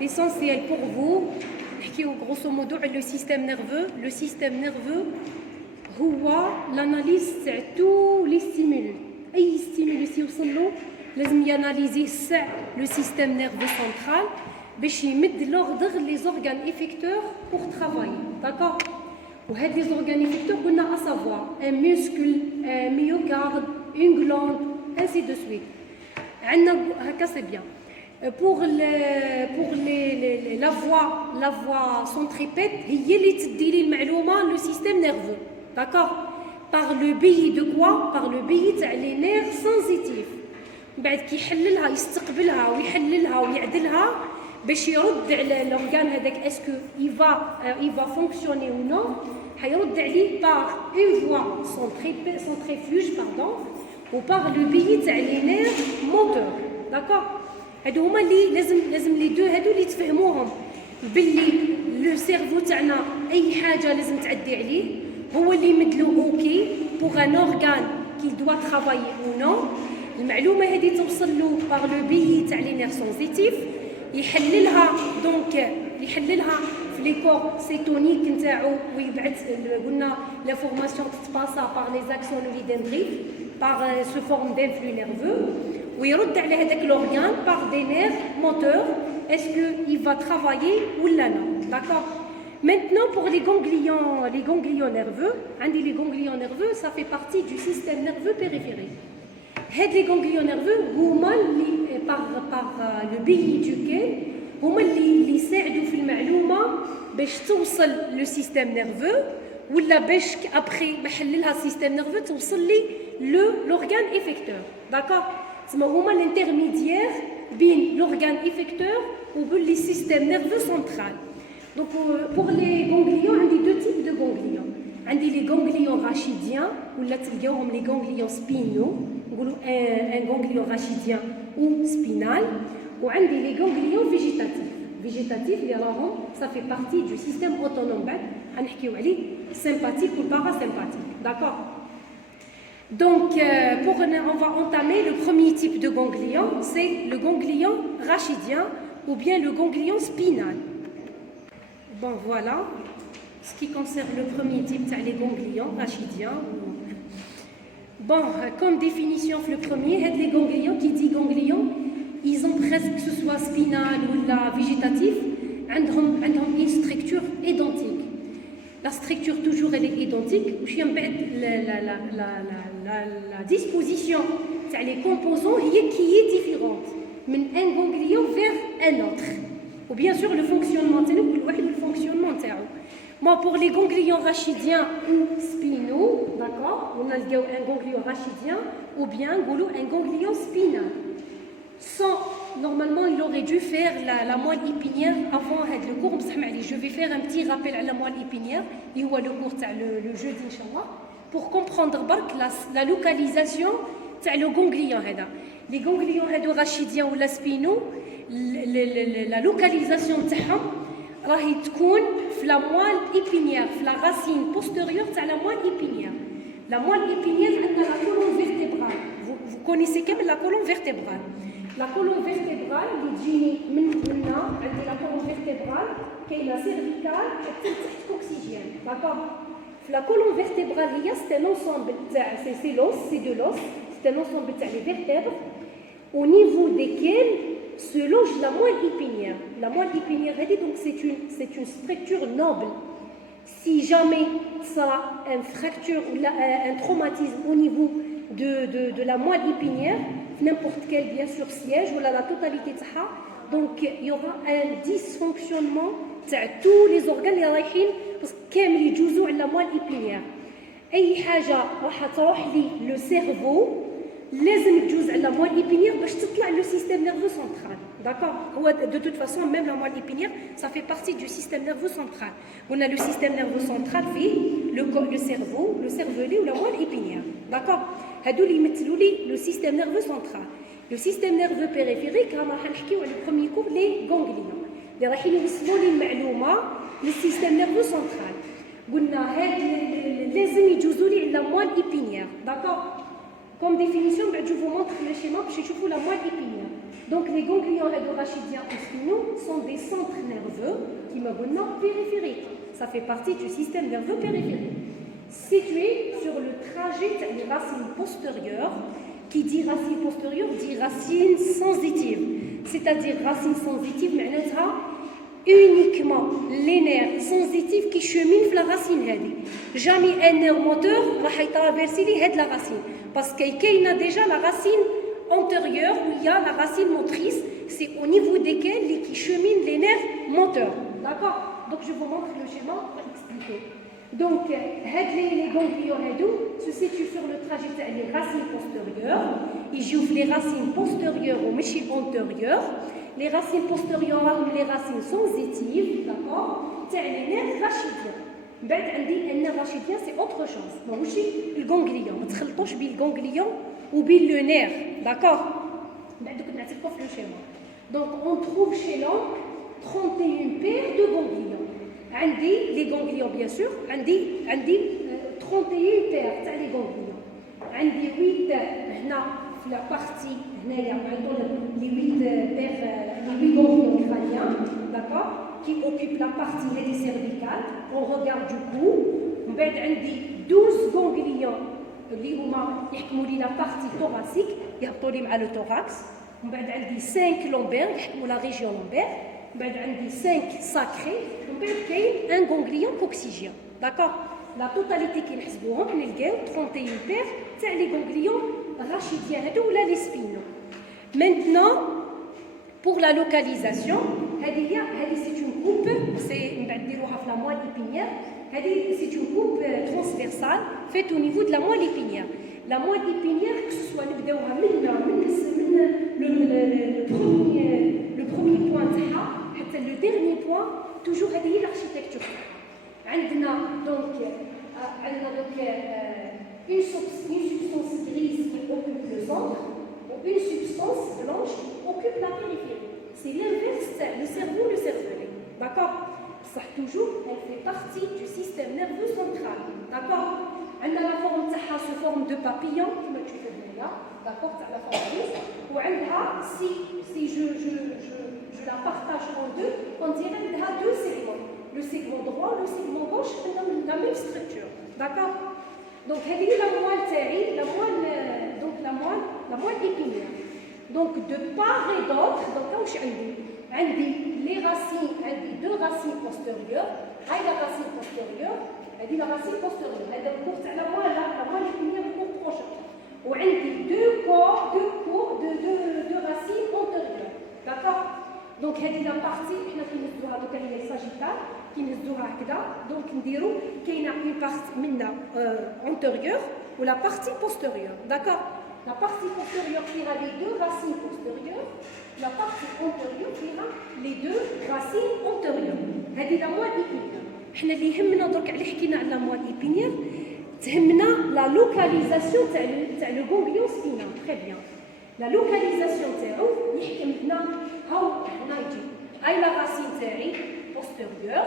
l'essentiel pour vous, grosso modo, le système nerveux. Le système nerveux, c'est l'analyse de tous les stimulus. أي stimulus يوصلوا لازم ياناليزي le système nerveux central باش يمد l'ordre les organes effecteurs pour travailler. D'accord? وهاد les organes effecteurs قلنا à savoir un muscle, un myocarde, une glande, ainsi de suite. عندنا هكا c'est bien. Pour la voie centripète هي اللي تدي لي المعلومه le système nerveux. D'accord? Par le biais de quoi? Par le biais تاع les nerfs sensitifs. بعد كيحللها يستقبلها ويحللها ويعدلها باش يرد على l'organe هذاك اسكو il va fonctionner ou non. حيرد عليه par une voie centrifuge pardon ou par le biais تاع les nerfs moteurs. D'accord? هادو هما اللي لازم لي دو هادو اللي تفهموهم باللي لو سيرفو تاعنا اي حاجه لازم تعدي عليه هو اللي يمدلو اوكي بوغ ان اورغان كي دوا ترافايي او نو. المعلومه هذه توصل له باغ لو بيي تاع لي نير سونسيتيف يحللها دونك يحللها في لي كور سيتونيك نتاعو ويبعث قلنا لا فورماسيون تتباسا باغ لي زاكسون دندريت باغ سو فورم دانفلو نيرفو ويرد على هذاك l'organe par des nerfs moteurs. Est-ce qu'il va travailler ou non? D'accord? Maintenant, pour les ganglions nerveux, les ganglions nerveux, ça fait partie du système nerveux périphérique. Les ganglions nerveux, par le biais duquel, هما اللي يساعدوا في المعلومة باش توصل le système nerveux ولا باش après ما حللها système nerveux توصل لي l'organe effecteur. D'accord? هما l'intermédiaire بين l'organe effecteur ou le système nerveux central. Donc pour les ganglions, on a deux types de ganglions. On a les ganglions rachidiens ou là les ganglions spinaux, un ganglion rachidien ou spinal, ou on a les ganglions végétatifs. Végétatifs, ça fait partie du système autonome. On a sympathique ou parasympathique. D'accord? Donc, on va entamer le premier type de ganglion, c'est le ganglion rachidien ou bien le ganglion spinal. Bon, voilà ce qui concerne le premier type, c'est les ganglions rachidiens. Bon, comme définition, le premier, les ganglions, qui dit ganglion, ils ont presque, que ce soit spinal ou la végétatif, ont une structure identique. La structure toujours elle est identique. La disposition les composants qui est différente d'un ganglion vers un autre. Ou bien sûr le fonctionnement, Moi, pour les ganglions rachidiens ou spinaux, d'accord, on a un ganglion rachidien ou bien un ganglion spinal. Normalement, il aurait dû faire la moelle épinière avant le cours. Je vais faire un petit rappel à la moelle épinière, et ou le cours le jeudi, Inch'Allah, pour comprendre la localisation le ganglion. Les ganglions rachidiens ou la spinaux, la localisation راهي تكون في la moelle épinière, في la racine postérieure de la moelle épinière. La moelle épinière est la colonne vertébrale. Vous connaissez quand même la colonne vertébrale. La colonne vertébrale, la colonne vertébrale, qui est la cervicale, est oxygène. D'accord? La colonne vertébrale, c'est un ensemble, c'est l'os, c'est de l'os, c'est un ensemble de vertèbres, au niveau desquels se loge la moelle épinière. La moelle épinière, donc c'est une structure noble. Si jamais ça a une fracture ou un traumatisme au niveau de la moelle épinière, n'importe quel bien sûr siège ou la totalité de ça, donc il y aura un dysfonctionnement de tous les organes اللي رايحين parce كامل يجوزوا على la moelle épinière. أي حاجة راح تروح لي le cerveau لازم تجوز على la moelle épinière باش تطلع le système nerveux central. D'accord? De toute façon, même la moelle épinière, ça fait partie du système nerveux central. On a le système nerveux central, le cerveau, le cervelet ou la moelle épinière. D'accord? Le système nerveux central. Le système nerveux périphérique, le premier cours, les ganglions. Le système nerveux central. La moelle épinière. D'accord? Comme définition, je vous montre le schéma pour que la moelle épinière. Donc les ganglions rachidiens ou spinaux sont des centres nerveux qui me périphériques. Ça fait partie du système nerveux périphérique, situé sur le trajet des racines postérieures. Qui dit racine postérieure dit racine sensitive. C'est-à-dire racine sensitive, معناتها uniquement les nerfs sensitifs qui cheminent vers la racine هذه. Jamais un nerf moteur راح يترافيرسي لي هاد la racine. Parce qu'il y a déjà la racine antérieure où il y a la racine motrice, c'est au niveau desquelles qui cheminent les nerfs moteurs. D'accord? Donc je vous montre le schéma pour expliquer. Donc, les ganglions se situent sur le trajet des racines postérieures. Ils jouent les racines postérieures ou antérieures. Les racines postérieures sont les racines sensitives, d'accord? C'est les nerfs rachidiens. Les nerfs rachidiens, c'est autre chose. Donc, le ganglion. Ne تخلطوش بين le ganglion ou bien le nerf, d'accord? Donc, on trouve chez l'homme 31 paires de ganglions. Les ganglions, bien sûr, 31 paires de ganglions. 8 la partie, les 8 ganglions crâniens, d'accord, qui occupent la partie cervicale. On regarde du cou. On va 12 ganglions qui ont la partie thoracique, qui ont le thorax. On va 5 lombaires qui ont la région lombaire. بعد عندي 5 ساكري ومن بعد كاين ان غونغليون كوكسيجيان داكور لا توتاليتي كي نحسبوهم نلقاو 31 بير تاع لي غونغليون راشيديان هادو ولا لي سبينو مانتنون بور لا لوكاليزاسيون هذه سي اون كوب سي من بعد نديروها في لا موال ايبينيير هذه سي اون كوب ترانسفيرسال فيت او نيفو دو لا موال ايبينيير لا موال ايبينيير كسوا نبداوها من le premier point le dernier point toujours l'architecture. Donc une substance grise qui occupe le centre ou une substance blanche qui occupe la périphérie. C'est l'inverse, le cervelet. D'accord? Ça toujours, elle fait partie du système nerveux central. D'accord? Elle a la forme sous forme de papillon, comme tu peux voir là. D'accord? Ça la forme grise. Ou elle a, si je la partage en deux, on dirait qu'elle a deux segments. Le segment droit, le segment gauche, ont la même structure. D'accord? Donc, elle est la moelle terrible, la moelle épinière. Donc, de part et d'autre, donc là où je suis les racines, deux racines postérieures. La racine postérieure, elle dit la racine postérieure. Elle est courte à la moelle épinière, courte prochaine. Ou elle dit deux racines antérieures. D'accord? Donc, elle est la partie, il est sagittal, qui nous doit donc il y a une partie antérieure ou la partie postérieure. D'accord? La partie postérieure qui a les deux racines postérieures, la partie antérieure qui a les deux racines antérieures. C'est la moelle épinière. Nous اللي يهمنا درك على حكينا على la moelle épinière, تهمنا la localisation تاع le ganglion spinal. Très bien. La localisation تاعو يحكم لنا هاو هنا يجي. هاي la racine تاعي postérieure.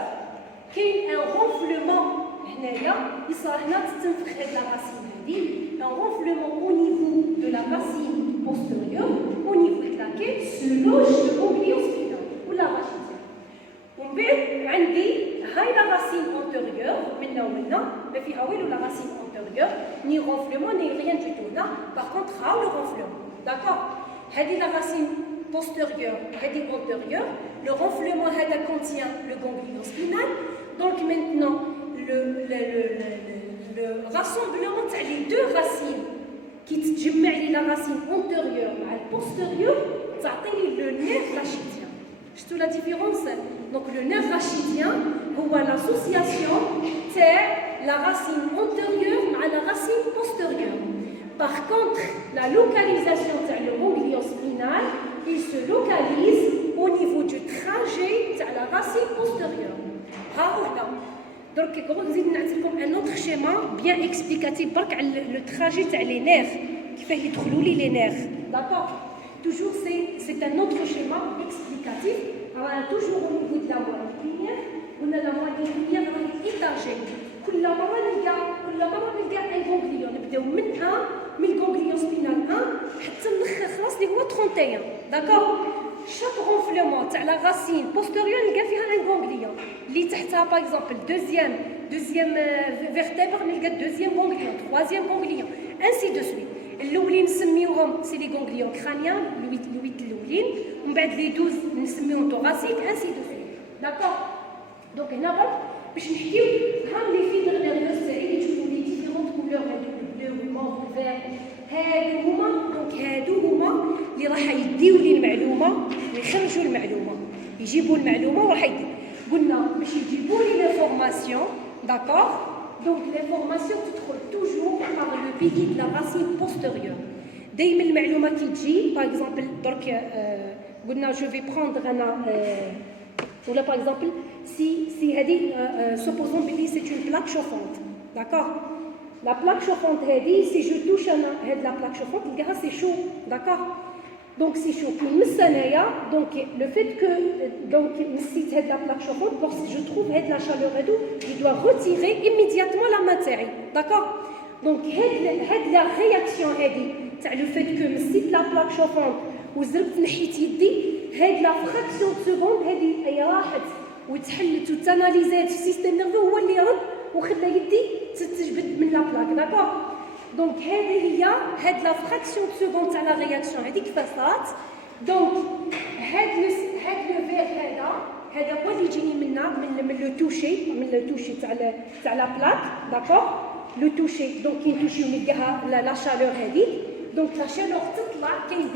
كاين un renflement هنايا يصرا هنا تتنفخ هاد la racine هادي. Un renflement au niveau de la racine postérieure, au niveau de laquelle se loge le ganglion spinal ou la rachidien. ومن بعد عندي هاي la racine antérieure منا ومنا ما فيها والو la racine antérieure ni renflement ni rien du tout là. Par contre هاو le renflement. D'accord? هذه la racine postérieure, هذه antérieure. Le renflement هذا contient le ganglion spinal. Donc maintenant le rassemblement de les deux racines qui تجمع لي la racine antérieure مع postérieure تعطيني le nerf rachidien. شفتوا la différence? Donc le nerf rachidien هو l'association تاع la racine antérieure مع la racine postérieure. Par contre, la localisation تاع le ganglion spinal, il se localise au niveau du trajet تاع la racine postérieure. ها هو هنا. Donc, نزيد نعطيكم un autre schéma bien explicatif برك على le trajet تاع les nerfs كيفاه يدخلوا لي les nerfs. D'accord? Toujours c'est un autre schéma explicatif. Alors, toujours au niveau de la moelle épinière, on a la moelle épinière étagée. كل مرة نلقى un ganglion. نبداو من الغانغليون سبينال 1 حتى الاخر خلاص اللي هو 31. d'accord. Chaque ronflement تاع la racine postérieure نلقى فيها un ganglion اللي تحتها par exemple deuxième vertèbre نلقى deuxième ganglion troisième ganglion ainsi de suite. الاولين نسميوهم سي لي غونغليون كرانيان الويت الاولين ومن بعد لي 12 نسميوهم توغاسيك انسي دو سويت داكور. دونك هنا برك باش نحكيو ها لي فيبر نيرفوز تاعي اللي تشوفوا لي ديفيرونت كولور هادو البلو والموف والفير هادو هما اللي راح يديو لي المعلومه ويخرجوا المعلومه يجيبوا المعلومه وراح يديو قلنا باش يجيبوا لي لافورماسيون داكور. Donc l'information تدخل toujours par le biais de la racine postérieure. دايما المعلومه كي تجي par exemple درك قلنا je vais prendre انا ولا par exemple si هذه supposons بلي c'est une plaque chauffante d'accord. La plaque chauffante هذه si je touche انا هاد la plaque chauffante نلقاها c'est chaud d'accord. Donc c'est chaud كي نمس انايا donc le fait que donc مسيت هاد la plaque chauffante donc si je trouve هاد la chaleur هادو je dois retirer immédiatement la main تاعي d'accord. donc هاد la réaction هادي تاع le fait que مسيت la plaque chauffante وزربت نحيت يدي هاد la fraction de seconde هادي اي راحت وتحلت وتاناليزات في السيستم نيرفو هو اللي رد وخلى يدي تجبد من لا بلاك داكور. دونك هذه هي هاد لا فراكسيون دو سكوند تاع لا رياكسيون هذيك كيفاش. دونك هاد لو فير هذا هو اللي يجيني من لو توشي تاع لا بلاك داكور. لو توشي دونك كي نتوشيو نلقاها لا شالور هذيك دونك لا شالور تطلع كاين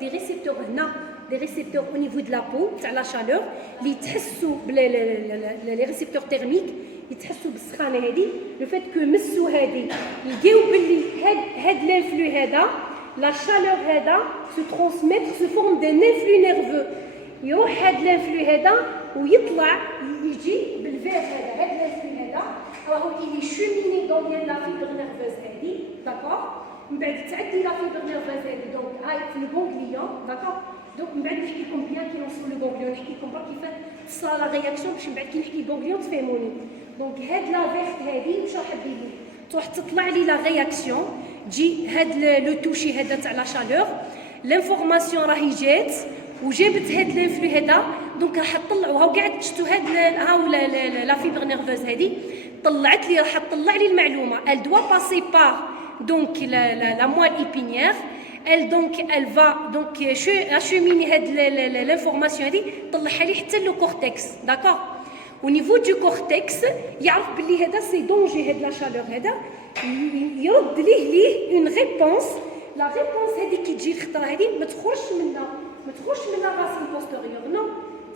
دي ريسيبتور هنا des récepteurs au niveau de la peau تاع لا شالور اللي يتحسوا لي ريسيبتور تيرميك يتحسوا بالسخانه هذه لو فيت كو مسوا هذه يلقاو باللي هاد لانفلو هذا لا شالور هذا سو ترانسميتر سو فورم دان انفلو نيرفو يروح هاد لانفلو هذا ويطلع يجي بالفير هاد لانفلو هذا راهو كي شوميني دون لا فيبر نيرفوز هذه داكور. من بعد تعدي لا فيبر نيرفوز هذه دونك هاي في الغونغليون داكور. دونك من بعد نحكي لكم بيان كي نوصلوا للغونغليون نحكي لكم برك كيفاش تصرا لا رياكسيون باش من بعد كي نحكي غونغليون تفهموني. دونك هاد لا فيرت هادي واش راح دير لي تروح تطلع لي لا رياكسيون تجي هاد لو توشي هذا تاع لا شالور لانفورماسيون راهي جات وجابت هاد لانفلو هذا دونك راح تطلعوا هاو قاعد شفتوا هاد هاو لا فيبر نيرفوز هادي طلعت لي راح تطلع لي المعلومه elle doit passer par donc la moelle épinière. Elle va donc acheminer l'information هذه طلعها لي حتى لو كورتكس داكور. au niveau du cortex يعرف بلي هذا سي دونجي هاد لا شالور هذا يرد ليه اون ريبونس. لا ريبونس هذه كي تجي الخطره هذه ما تخرجش من لا راسين بوستيريور نو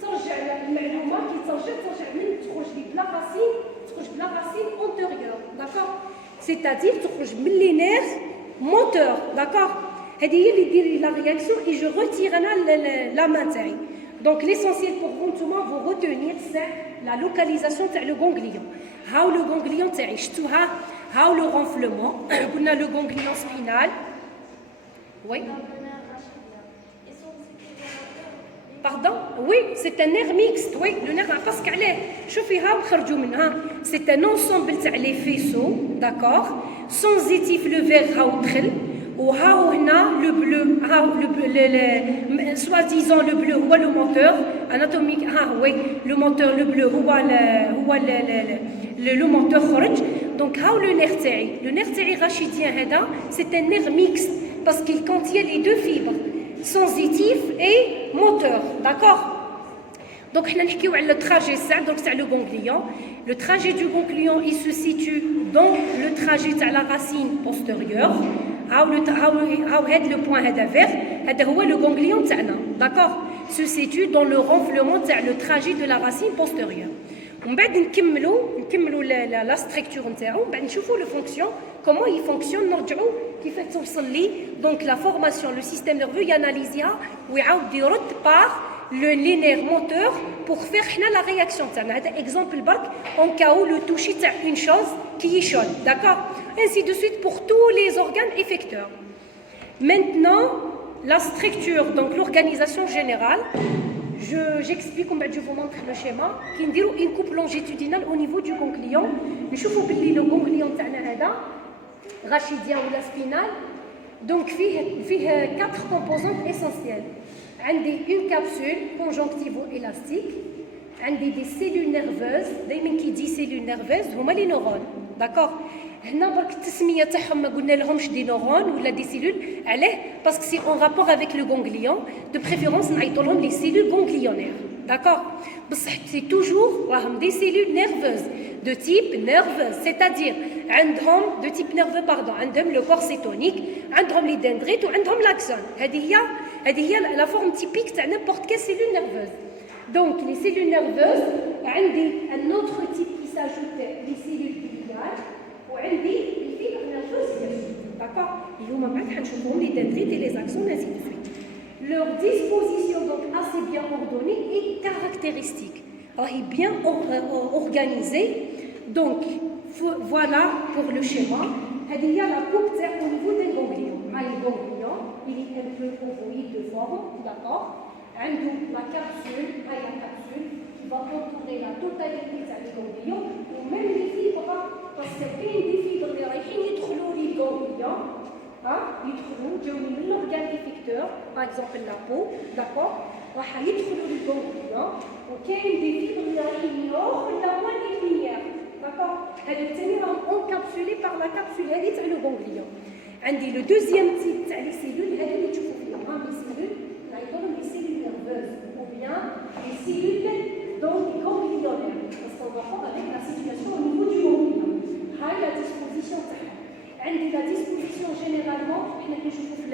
ترجع المعلومه كي ترجع من تخرج لي بلا راسين اونتيريور داكور. c'est-à-dire تخرج من لي نير موتور داكور. هذه هي اللي دير لا رياكسيون اي جو روتير انا لا مان تاعي. دونك ليسونسيال بور vous نتوما فو روتونير سي لا لوكاليزاسيون تاع لو غونغليون. هاو لو غونغليون تاعي شفتوها هاو لو رونفلمون قلنا لو غونغليون سبينال وي Pardon? Oui, c'est un nerf mixte. Oui, le nerf parce qu'elle est. شوفي هاو خرجوا منها. C'est un ensemble تاع les faisceaux, d'accord? Sensitif le vert هاو دخل. وهاو هنا لو بلو هاو لو سوا-disant لو بلو هو لو موتور اناتوميك. ها وي لو موتور لو بلو هو لو موتور خرج. دونك هاو لو نير تاعي راشيديان هذا سي ان نير ميكس باسكو كونتيان لي دو فيبر sensitif et moteur d'accord. donc حنا نحكيو على التراجي دونك تاع لو غونغليون. le trajet du ganglion il se situe dans le trajet تاع la racine postérieure. هاو هاد لو بوين هذا فير هذا هو لو غونغليون تاعنا داكور. se situe dans le renflement تاع le trajet de la racine postérieure. ومن بعد نكملوا لا ستركتور نتاعو. من بعد نشوفوا لو فونكسيون كومون ي فونكسيون نرجعوا كيفاش توصل لي دونك لا فورماسيون لو سيستيم نيرفو ياناليزيها ويعاود يرد بار لي نير موتور بور فير حنا لا رياكسيون تاعنا. هذا اكزومبل برك اون كاو لو توشي تاع اون شوز كي شود داكور ainsi de suite pour tous les organes effecteurs. Maintenant la structure donc l'organisation générale j'explique on va je vous montre le schéma qui نديروا une coupe longitudinale au niveau du ganglion. نشوفوا باللي لو ganglion تاعنا هذا rachidien ولا spinal Donc فيه 4 composantes essentielles. عندي une capsule conjonctivo-élastique, عندي des cellules nerveuses. دائما كي تجي cellules nerveuses هما لي نورون. داكوغ. هنا برك التسميه تاعهم ما قلنا لهمش دي نورون ولا دي سيلول. علاه؟ باسكو سي اون رابور افيك لو غونغليون. دو بريفيرونس نعيطوا لهم لي سيلول غونغليونير. داكوغ. بصح سي توجور راهم دي سيلول نيرفوز دو تيب نيرفوز، سيتادير عندهم دو تيب نيرفو باردون، عندهم لو كورسيتونيك، عندهم لي دندريت وعندهم لاكسون. هذه هي لا فورم تيبيك تاع نيمبورت كال سيلول نيرفوز. دونك لي سيلول نيرفوز عندي ان اوتر تيب كي ساجوت لي سيلول بيليار وعندي الفيبر نيرفوز داكوغ اللي هما بعد حنشوفوهم لي دندريت اي لي زاكسون ainsi de suite. Leur disposition donc assez bien ordonnée et caractéristique. راهي bien organisée. Donc voilà pour le schéma. هذه هي la coupe تاع au niveau des ganglions. هاي الganglion il est un peu ovoïde de forme, d'accord. عنده la capsule, هاي la capsule qui va entourer la totalité تاع les ganglions ou même les fibres parce que كاين des fibres اللي رايحين يدخلوا لي ganglion. يدخلوا جاوني من l'organe effecteur par exemple la peau, d'accord. راح يدخلوا للganglion وكاين دي فيبر اللي رايحين يروحوا لا moelle épinière. D'accord. هذو الثاني راهم انكابسولي بار لا كابسول هذه تاع لو غونغليون. عندي لو دوزيام تيب تاع لي سيلول هذو اللي تشوفوا فيهم راهم لي سيلول نعيطولهم لي سيلول نيرفوز او بيان لي سيلول دونك غونغليونير باسكو رابور افيك لا سيتوياسيون او نيفو دو غونغليون. هاي لا ديسبوزيسيون تاعها. عندي لا ديسبوزيسيون جينيرالمون حنا كنشوفوا في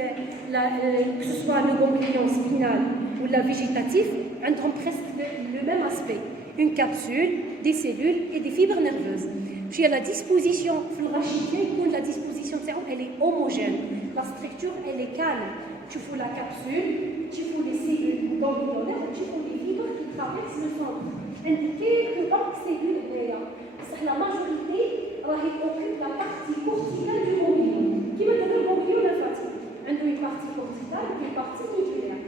كو سوا لو غونغليون سبينال ولا فيجيتاتيف عندهم بريسك لو ميم اسبي. Une capsule, des cellules et des fibres nerveuses. Puis à la disposition, la disposition elle est homogène. La structure elle est calme. Tu fous la capsule, tu fous les cellules ganglionnaires, tu fous les fibres qui traversent le centre. Indiquer que chaque cellule est là. La majorité occupe la partie corticale du ganglion. Qui me donne le ganglion lymphatique. On a une partie corticale et une partie médulaire.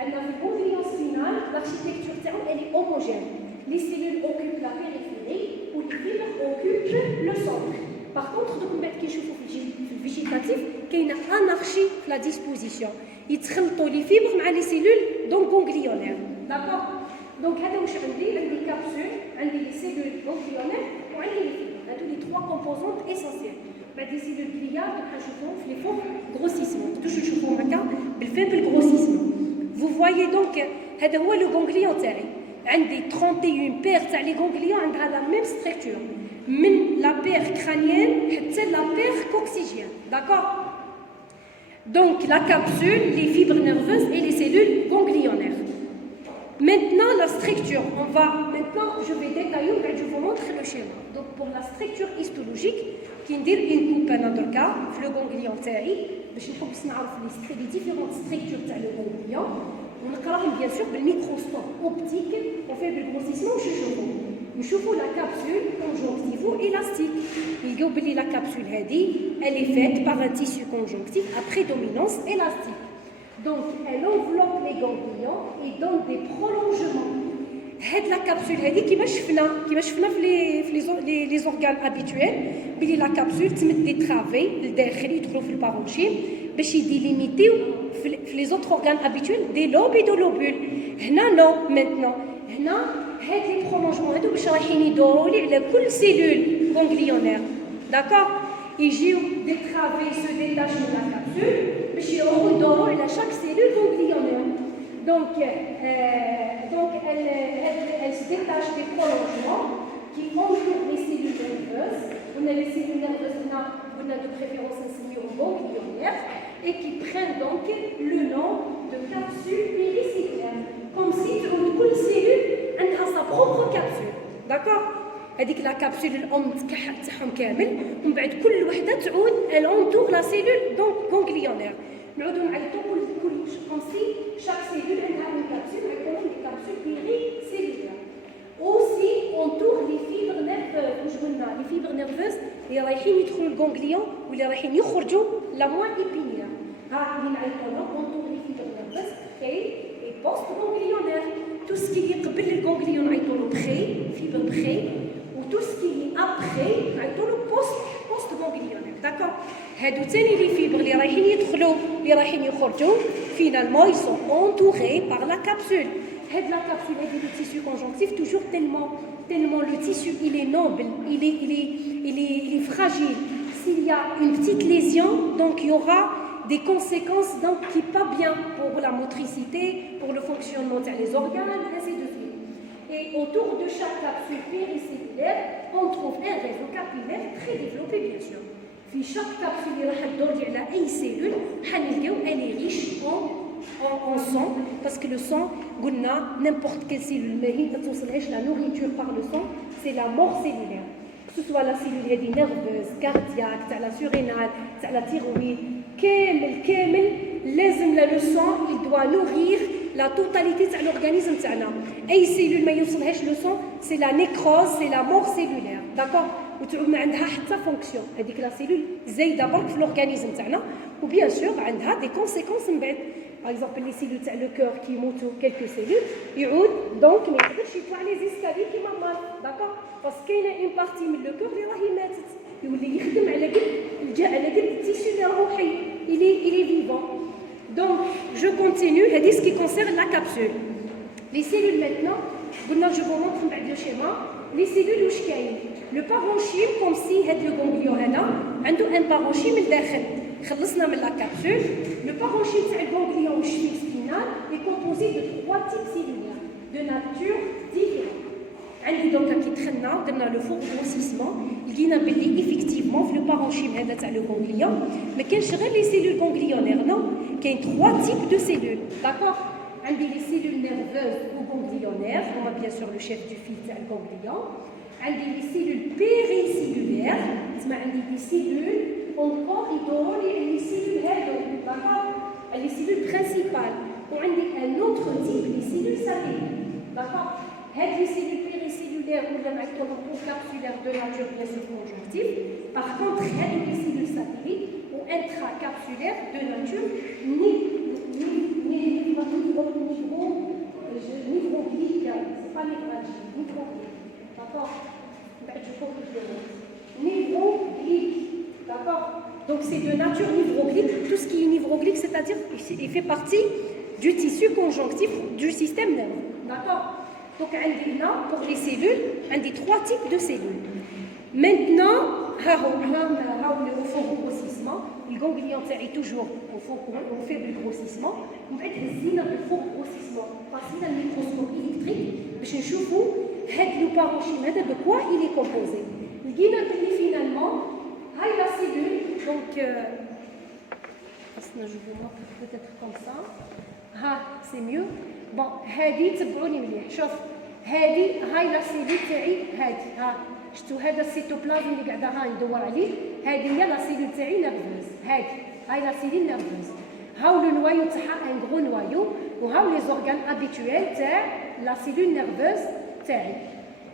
Elle a le ganglion spinal, l'architecture elle est homogène. Les cellules occupent la périphérie ou les fibres occupent le centre. Par contre, donc, qui je trouve végétatif, qu'il y a une anarchie de la disposition. Ils traitent les fibres mais les cellules donc ganglionnaires. D'accord. Donc, il y a des capsules, des cellules ganglionnaires et les fibres. Il y a les 3 composantes essentielles. Des cellules gliales, les formes grossissement. Toujours je vous le faible grossissement. Vous voyez donc, c'est le ganglion تاعي. عندي 31 بير تاع لي غونغليون عندها لا ميم ستركتور من لا بير كرانيان حتى لا بير كوكسيجيان. داكور. دونك لا كابسول لي فيبر نيرفوز اي لي سيلول غونغليونير. Maintenant la structure, maintenant je vais détailler je vous montre le schéma. Donc pour la structure histologique qui ندير une coupe en notre cas في le ganglion تاعي باش نحب نعرف les différentes structures تاع le ganglion. ونقراهم bien sûr بالميكروسcope optique on fait le grossissement نشوفوا la capsule conjonctivo-élastique. نلقاو بلي la capsule هذه elle est faite par un tissu conjonctif à prédominance élastique. Donc elle enveloppe les ganglions et donne des prolongements. هاد la capsule هذه كيما شفنا في les organes habituels بلي la capsule تمد دي ترافي لداخل يدخلوا في البارونشيم باش يديليميتيو في les autres organes habituels des lobes et des lobules. هنا non maintenant. هنا هاد لي برولونجمون هادو باش رايحين يدوروا لي على كل سيلول غونغليونير. داكور. يجيو دي ترافي سو ديتاش من la capsule باش يروحوا يدوروا على chaque cellule ganglionnaire. Donc elle se détache des prolongements qui entourent les cellules nerveuses. On a les cellules nerveuses, on a de préférence insignées au ganglionnaire et qui prennent donc le nom de capsule périciliaire. Comme si toute cellule a sa propre capsule. D'accord. هذيك لا كابسول الام تاعهم كامل ومن بعد كل وحده تعود elle entoure la cellule donc ganglionnaire. نعودوا نعيطوا كل كوم سي chaque cellule عندها une capsule نعيطوا لهم des capsules péricellulaires. Aussi entoure les fibres nerveuses. واش قلنا les fibres nerveuses اللي رايحين يدخلوا الغونغليون واللي رايحين يخرجوا la moelle épinière. ها اللي نعيطوا لهم entoure les fibres nerveuses pré et post ganglionnaire. Tout ce qui est قبل الغونغليون نعيطوا له pré fibre pré. tout ce qui est après نعيطوا له post ganglionnaire. D'accord. هادو ثاني لي فيبر اللي رايحين يدخلوا اللي رايحين يخرجوا finalement ils sont entourés par la capsule. هاد la capsule هادي le tissu conjonctif toujours tellement le tissu il est noble, il est fragile. S'il y a une petite lésion, donc il y aura des conséquences donc, qui pas bien pour la motricité, pour le fonctionnement des organes, ainsi de suite. Et autour de chaque capsule péricellulaire, on trouve un réseau capillaire très développé, bien sûr. Puis chaque capsule qui a une cellule, elle est riche en sang, parce que le sang, n'importe quelle cellule, la nourriture par le sang, c'est la mort cellulaire. Que ce soit la cellule nerveuse, cardiaque, la surrénale, la thyroïde, le sang, il doit nourrir la totalité de l'organisme. Et cellule, le sang, c'est la nécrose, c'est la mort cellulaire. D'accord? وتعود عندها حتى فونكسيون هذيك لا سيلول زايده برك في الاورغانيزم تاعنا وبيان سور عندها دي كونسيكونس من بعد باغ اكزومبل لي سيلول تاع لو كور كي يموتوا كيلكو سيلول يعود دونك ما يقدرش يطلع لي زيسكالي كيما مال داكور باسكو كاينه اون بارتي من لو كور اللي راهي ماتت يولي يخدم على قد التيشو اللي راهو حي il est vivant. Donc je continue هذه ce qui concerne la capsule. Les cellules maintenant قلنا je vous montre بعد le schéma. Les cellules واش كاين لو باغونشيم كوم سي هاد لو غونغليون هذا عنده ان باغونشيم من الداخل خلصنا من لا كابسول لو باغونشيم تاع الغونغليون واش فيه سبينال اي كومبوزي دو 3 تيب سيلولير دو ناتور ديفيرون عندي دونك كي دخلنا درنا لو فور غروسيسمون لقينا بلي ايفيكتيفمون في لو باغونشيم هذا تاع لو غونغليون ما كانش غير لي سيلول غونغليونير نو كاين 3 تيب دو سيلول داكور عندي لي سيلول نيرفوز او غونغليونير هما بيان سور لو شيف دو فيل تاع الغونغليون عندي لي سيلول بيريسيلولير تسمى عندي دي سيلول اونكور يدوروا لي لي سيلول هادو داكور لي سيلول برينسيبال وعندي ان اوتر تيب لي سيلول ساتيليت داكور هاد لي سيلول بيريسيلولير ولا نعيطوهم او كابسولير دو ناتور بيان سور كونجونكتيف باغ كونطخ هادو لي سيلول ساتيليت و انترا كابسولير دو ناتور nivroglique, c'est pas névralgique, nivroglique, d'accord? Nivroglique, d'accord? Donc c'est de nature nivroglique, tout ce qui est nivroglique, c'est-à-dire qu'il fait partie du tissu conjonctif du système nerveux, d'accord? Donc là, pour les cellules, on a 3 types de cellules. Maintenant, au fort grossissement, le ganglion est toujours au faible grossissement. On va être le fort grossissement. Passer dans le microscope électrique, je vais vous le parenchyme de quoi il est composé. Le guinole finalement, la cellule, donc, je vous montre peut-être comme ça. C'est mieux. Bon, هذه تبعوني مليح. شوف هاي لا سيلول تاعي هذه شفتوا هذا السيتوبلازم اللي قاعده هاي ندور عليه هذه هي لا سيلول تاعي نيرفوز هاي لا سيلول نيرفوز هاو لو نوايو تاعها ان غرو نوايو وهاو لي زورغان ابيتويل تاع لا سيلول نيرفوز تاعي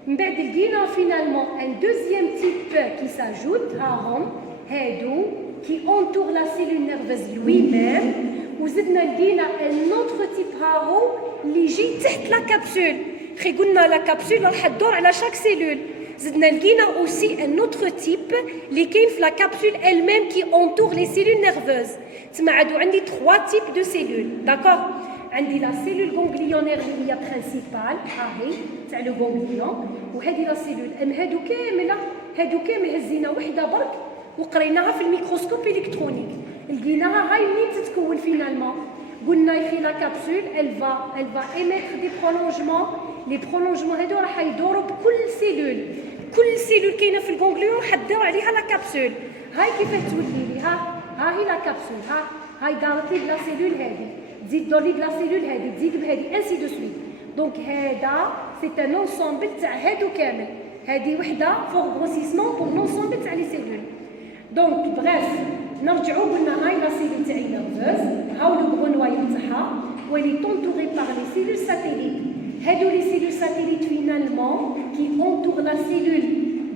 من بعد لقينا فينالمون ان دوزيام تيب كي ساجوت هاهم هادو كي اونتور لا سيلول نيرفوز لوي ميم وزدنا لقينا ان اوتر تيب هاهو اللي يجي تحت لا كابسول خي قلنا لا كابسول راح تدور على شاك سيلول زدنا لقينا aussi un autre type اللي كاين في لا كابسول elle-même qui entoure les cellules nerveuses تما عادو عندي 3 types de cellules d'accord عندي لا سيلول غونغليونير اللي هي برينسيبال هاهي تاع لو غونغليون وهذه لا سيلول هادو كامل هزينا وحده برك وقريناها في الميكروسكوب الكترونيك لقيناها هاي منين تتكون فينالمون قلنا يخي لا كابسول elle va émettre des prolongements لي برولونجمون هادو راح يدوروا بكل سيلول كاينه في الغونغليون راح تدور عليها لا كابسول هاي كيفاه تولي لي ها هي لا كابسول هاي دارت لي بلا سيلول هادي تزيد دور لي بلا سيلول هادي تزيد بهادي انسي دو سويت دونك هذا سي ان انسومبل تاع هادو كامل هادي وحده فور غروسيسمون بور لونسومبل تاع لي سيلول دونك بغاف نرجعوا قلنا هاي لا سيلول تاعي نيرفوز هاو لو غرو نوايو تاعها ولي تونتوري باغ لي سيلول ساتيليت هادو لي سيلول ساتيليت فينالمون كي اونتور لا سيلول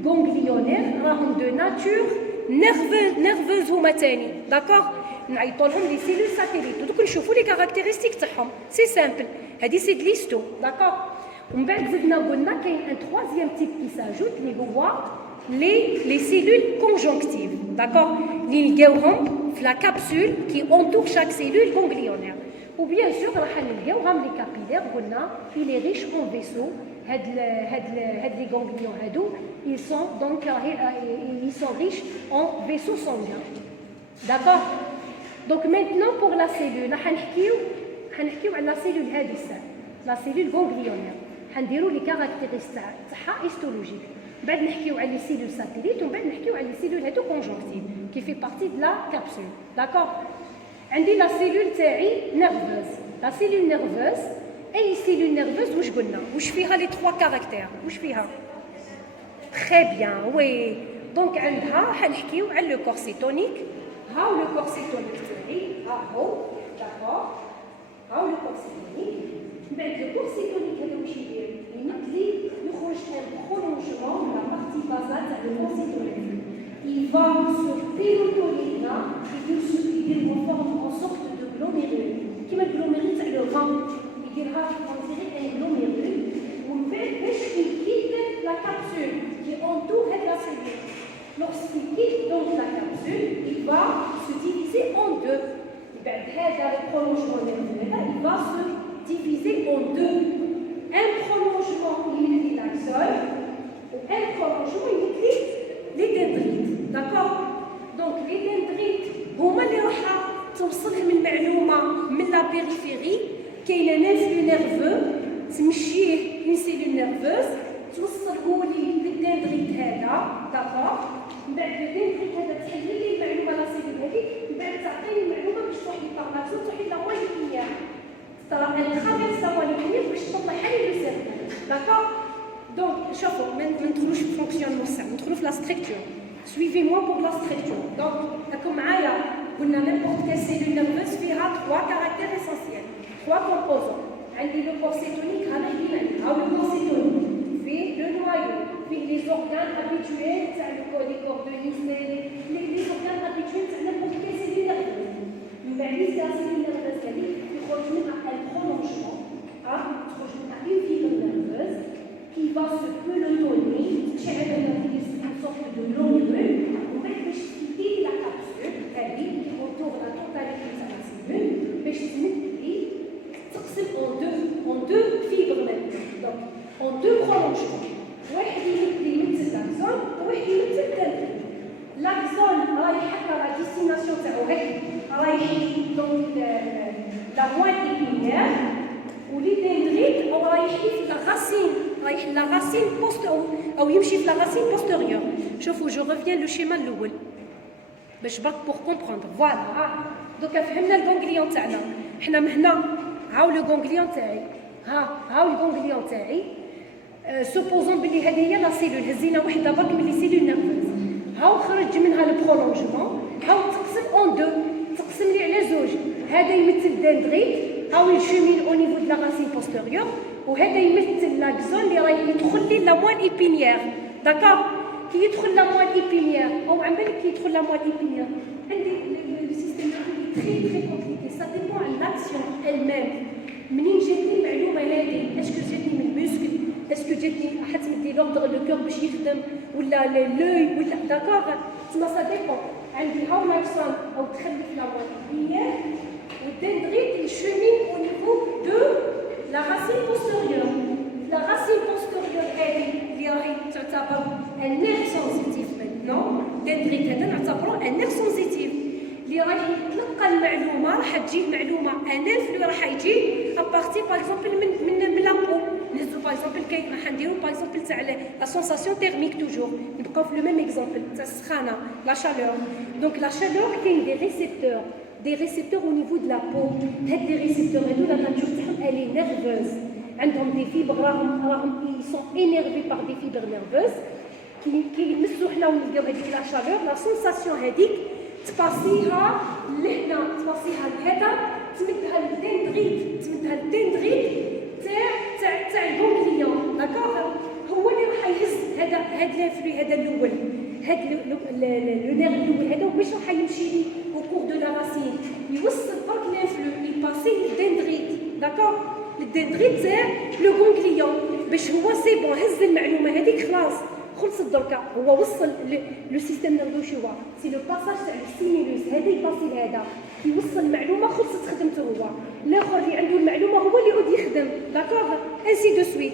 غونغليونير راهم دو ناتور نيرفوز هما تاني داكوغ نعيطوا لهم لي سيلول ساتيليت ودوك نشوفوا لي كاركتيرستيك تاعهم سي سامبل هادي سي دليستو داكوغ ومن بعد زدنا قلنا كاين ان troisième type qui s'ajoute اللي هو les cellules conjonctives, d'accord, اللي نلقاوهم في la capsule qui entoure chaque cellule ganglionnaire. Ou bien sûr راح نلقاوهم les capillaires قلنا il est riche en vaisseaux. هاد les ganglions هادو ils sont donc ils sont riches en vaisseaux sanguins, d'accord. Donc maintenant pour la cellule راح نحكيو على la cellule هذه la cellule ganglionnaire. حنديروا لي كاركتيرستيك تاعها هيستولوجيك. بعد نحكيو على لي سيلول ساتيليت ومن بعد نحكيو على لي سيلول هادو كونجونكتيف كي في بارتي دو لا كابسول، داكور. عندي لا سيلول تاعي نيرفوز. لا سيلول نيرفوز اي سيلول نيرفوز واش قلنا واش فيها لي 3 كاركتير واش فيها؟ تري بيان وي. دونك عندها حنحكيو على لو كورسيتونيك. هاو لو كورسيتونيك تاعي ها هو، داكور. هاو لو كورسيتونيك. من بعد لو كورسيتونيك هذا واش يدير؟ يمدلي يخرج ان prolongement de la partie basale تاع لو كورسيتونيك. Il va se pélotonner là et il forme en sorte de glomérule. كيما الجلوميرول تاع لو غام يديرها on dirait un glomérule. ومن بعد باش يكيد لا كابسول qui entoure هاد لا cellule. Lorsqu'il quitte donc la capsule, il va se diviser en deux. بعد هذا البرولونجمون هذا il va se diviser en deux. Un prolongement يمد لي l'axone و un prolongement يمد لي les dendrites, d'accord. Donc les dendrites هما اللي راح توصلهم المعلومه من لا بيريفيري. كاين ان انفلو نيرفو تمشيه اون سيلول نيرفوز توصله لي للدندريت هذا، داكور. من بعد الدندريت هذا تحل لي المعلومه لا سيلول هذيك، من بعد تعطيني المعلومه باش تروح للفارماسيون تروح لا مواليكيه ترى ان ترافيرس لا مواليكيه باش تطلع حل لو سيرفو، داكور. دونك شوفوا ما ندخلوش في فونكسيونمون سا، ندخلوا في لا ستركتور. سويفي موا بور لا ستركتور. دونك راكم معايا قلنا نيمبورت كال سيلول نيرفوز فيها 3 كاركتير اسونسيال، 3 كومبوزون. عندي لو كورسيتونيك هذا يجي عندي هاو لو كورسيتونيك فيه لو نوايو فيه لي زورغان ابيتويل تاع لي كوردونيس لي زورغان ابيتويل تاع نيمبورت كال سيلول نيرفوز. من بعد لي سيلول نيرفوز هذيك يخرج منها ان برولونجمون تخرج منها اون فيبر نيرفوز qui va se pelotonner تشعل une sorte de glomérule ومن بعد باش تدي لا كابسول هذه qui entoure la totalité تاع لا سيلول باش تمدلي تقسم en deux fibres maintenant. Donc en deux prolongements. واحد يمثل لاكسون وواحد يمثل الدندريت. لاكسون رايح على لا ديستيناسيون تاعو هكا رايح دونك لا موان ايبينيير ولي دندريت او رايحين في لا راسين رايح لا راسين بوست او يمشي في لا راسين بوستيريور. شوفوا جو ريفيان لو شيما الاول باش برك بور كومبروندر. فوالا دوكا فهمنا الغونغليون تاعنا. حنا من هنا هاو لو غونغليون تاعي هاو الغونغليون تاعي. سوبوزون بلي هذه هي لا سيلول هزينا وحده برك من لي سيلول نيرفوز. هاو خرج منها البرولونجمون. هاو تقسم اون دو تقسم لي على زوج. هذا يمثل دندريت هاو يشومين او نيفو دو لا راسين بوستيريور وهذا يمثل لاكزون اللي راهي يدخل لي لا موان ايبينيير، داكور. كي يدخل لا موان ايبينيير او عمالك كي يدخل لا موان ايبينيير عندي لو سيستيم تري تري كومبليكي. سا ديبون على لاكسيون الميم. منين جاتني المعلومه هذه؟ اسكو جاتني من الموسكل؟ اسكو جاتني حد مدي لوردر لو كور باش يخدم ولا لوي ولا داكور. تما سا ديبون. عندي هاو لاكسون او تخلي في لا موان ايبينيير والدندريت يشومين او نيفو دو la racine postérieure. La racine postérieure اللي راهي تعتبر un nerf sensitif maintenant. دندريت هذا نعتبروه un nerf sensitif اللي راح يتلقى المعلومه راح تجي المعلومه ان nerf اللي راح يجي ابارتي باغ اكزومبل من لا بو. نهزو باغ اكزومبل كاين راح نديرو باغ اكزومبل تاع لا سونساسيون تيرميك توجور نبقاو في لو ميم اكزومبل تاع السخانه لا شالور. دونك لا شالور كاين دي ريسيبتور des récepteurs au niveau de la peau. هاد les récepteurs هادو لا ناتور تاعهم elle est nerveuse. عندهم des fibres راهم ils sont énervés par des fibres nerveuses كي يمسوا حنا ونلقاو هذيك لا شالور لا سونساسيون هذيك تباسيها لهنا تباسيها لهذا تمدها للدندريت تاع الغونغليون، داكوغ. هو اللي راح يهز هاد لانفلو هذا الاول هاد لو نير الاول هذا باش راح يمشي لي au cours de la racine يوصل برك لانفلو يباسي للدندريت، داكوغ. الدندريت تاع لو غونغليون باش هو سي بون هز المعلومه هذيك خلاص خلصت دركا هو وصل لو سيستيم نيرفو شو سي لو باساج تاع الستيمولوس هذا يباسي لهذا كيوصل المعلومه خلصت خدمته هو الاخر اللي عنده المعلومه هو اللي يعود يخدم داكوغ انسي دو سويت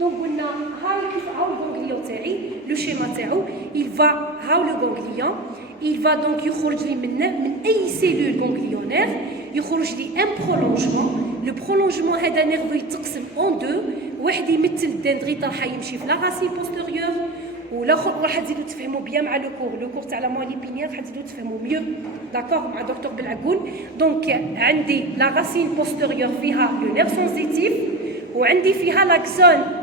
دونك قلنا هاي كيف هاو الغونغليون تاعي لو شيما تاعو il va هاو لو غونغليون il va donc يخرج لي من اي سيلول غونغليونير يخرج لي ان برولونجمون لو برولونجمون هذا نيرفو يتقسم اون دو واحد يمثل الدندريت راح يمشي في لا راسين بوستيريور والاخر راح تزيدوا تفهموا بيان مع لو كور تاع لا موني بينيير راح تزيدوا تفهموا ميو داكوغ مع دكتور بالعقول دونك عندي لا راسين بوستيريور فيها لو نيرف سونسيتيف وعندي فيها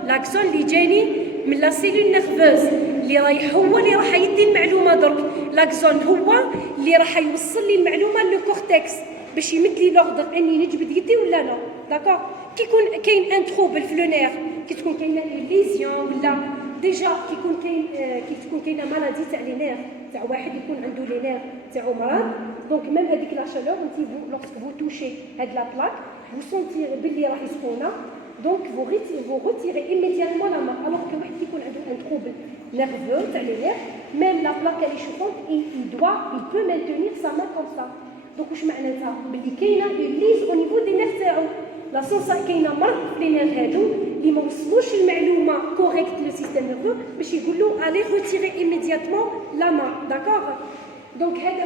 لاكسون اللي جاني من لا سيلول نيرفوز اللي رايح هو اللي راح يدي المعلومه درك لاكسون هو اللي راح يوصل لي المعلومه للكورتكس باش يمد لي لوردر اني نجبد يدي ولا لا داكوغ كي يكون كاين ان تروبل في لو نير كي تكون كاينه ليزيون ولا ديجا كي يكون كاين كي تكون كاينه مالادي تاع لي نير تاع واحد يكون عنده لي نير تاعو مرض دونك ميم هذيك لا شالور انت لوrsque vous touchez هاد لا بلاك vous sentir باللي راح يسخونه دونك vous retirez immédiatement la main alors que واحد يكون عنده ان تروبل نيرفو تاع لي نير ميم لا بلاك اللي شوفونت il peut maintenir sa main comme ça دونك واش معناتها باللي كاينه ليز او نيفو دي نير تاعو لا سونسا كاينه مرض في لي نير هادو اللي ما وصلوش المعلومه كوريكت لو سيستيم نيرفو باش يقول له الي روتيري ايميدياتمون لا مان داكوغ دونك هذا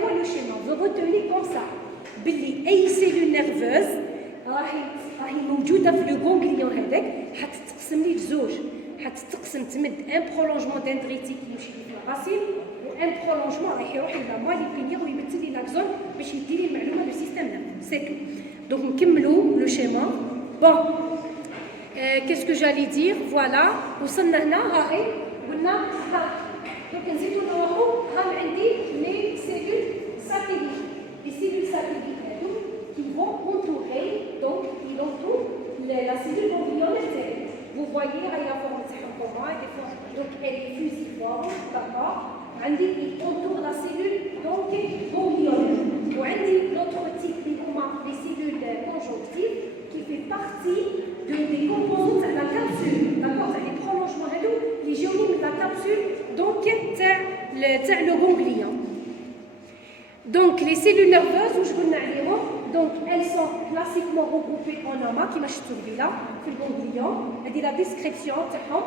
هو لو شيما فو روتوني كوم سا باللي اي سيلول نيرفوز راهي موجوده في لو غونغليون هذاك حتتقسم لي لزوج حتتقسم تمد ان برولونجمون دندريتيك يمشي في الراسين وان برولونجمون راح يروح الى مالي بينيير ويمثل لي لاكزون باش يدي لي المعلومه لو سيستيم نيرفو سي تو دونك نكملوا لو شيما بون qu'est-ce que j'allais dire voilà وصلنا هنا هاي قلنا ها دونك نزيدو نروحو ها عندي لي سيلول ساتيليت لي سيلول ساتيليت هادو qui vont entourer donc il entoure la cellule ganglionnaire تاعي vous voyez هاي لا فورم تاعهم كوما donc elle est fusiforme d'accord عندي il entoure la cellule donc ganglionnaire وعندي l'autre type اللي هما les cellules conjonctives qui fait partie des composants de la capsule d'accord تاع les prolongements هادو اللي يجيوني من la capsule donc تاع le ganglion donc les cellules nerveuses واش قلنا عليهم donc elles sont classiquement regroupées en amas كيما شفتوا قبيله في الغونغليون هذه لا ديسكريبسيون تاعهم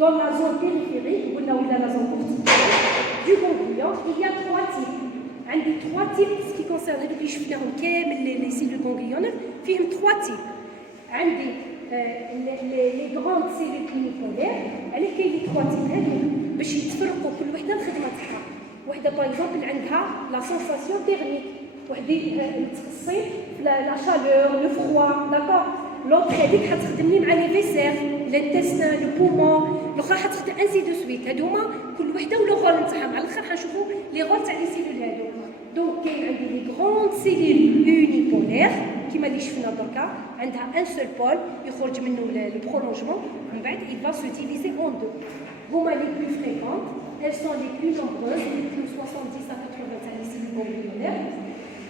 dans la zone périphérique قلنا ولا la zone corticale du ganglion il y a trois types عندي trois types ce qui concerne هذوك اللي شفناهم كامل les cellules ganglionnaires فيهم trois types عندي les grandes cellules unipolaires على كاين لي trois types هذوك باش يتفرقوا كل وحده الخدمه تاعها وحده باغ اكزومبل عندها لا سونساسيون تيرميك وحده متخصصين في لا شالور لو فروا داكور لوطر هذيك حتخدم لي مع لي فيسير لانتستان لو بومون الاخرى حتخدم انسي دو سويت هادوما كل وحده ولا رول نتاعها مع الاخر حنشوفوا لي رول تاع لي سيلول هادو دونك كاين عندي لي غروند سيلول يونيبولير كيما اللي شفنا دركا عندها ان سول بول يخرج منه لو برولونجمون من بعد il va se diviser en deux هما لي بلو فريكونت elles sont les plus nombreuses plus 70 à 80 تاع لي سيلول ganglionnaires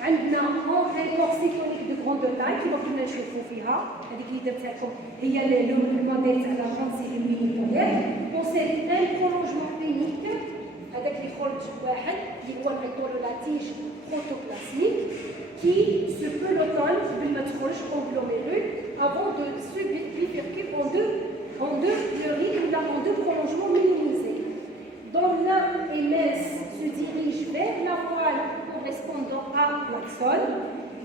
عندنا ان كورسيكونيك دو غروند تاي كيما كنا نشوفوا فيها هذيك اللي درت لكم هي الموديل تاع لا غروند سيلول يونيبولير بوسيد ان برولونجمون كلينيك هذاك اللي خرج واحد اللي هو نعيطوا له لا تيج بروتوبلازميك كي سو بو لوكال قبل ما تخرج كونغلوميرول افون دو سو بيفيركي en deux pleuris ou en deux prolongements minimisés dont l'un émince se dirige vers la voile correspondant à l'axone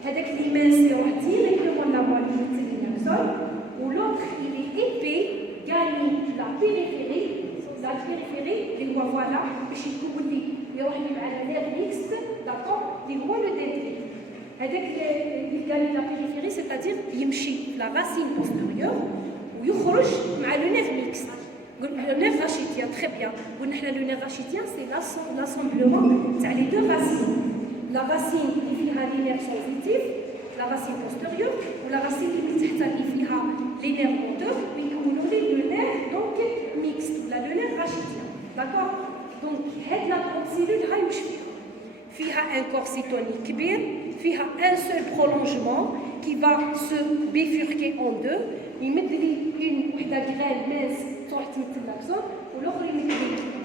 هذاك l'immense يروح directement la voile يمثل l'axone ou l'autre il est épais gagne la périphérie اللي هو فوالا باش يكون لي يروح لي مع النير ميكست داكور اللي هو لو دندريت هذاك اللي gagne la périphérie c'est-à-dire يمشي في la racine postérieure ويخرج مع لو نير ميكست قلنا لو نير راشيتيان تري بيان قلنا حنا لو نير راشيتيان سي لاسومبلومون تاع لي دو راسين لا راسين اللي فيها لي نير سونسيتيف لا راسين بوستيريور ولا راسين اللي تحتها اللي فيها لي نير موتور ويكونوا لي لو نير دونك ميكست ولا لو نير راشيتيان داكور دونك هاد لا سيلول هاي واش فيها ان كورسيتوني كبير فيها ان سول برولونجمون qui va se bifurquer en deux يمد لي وحده غران ماس تروح تمثل لاكسون والاخر يمد لي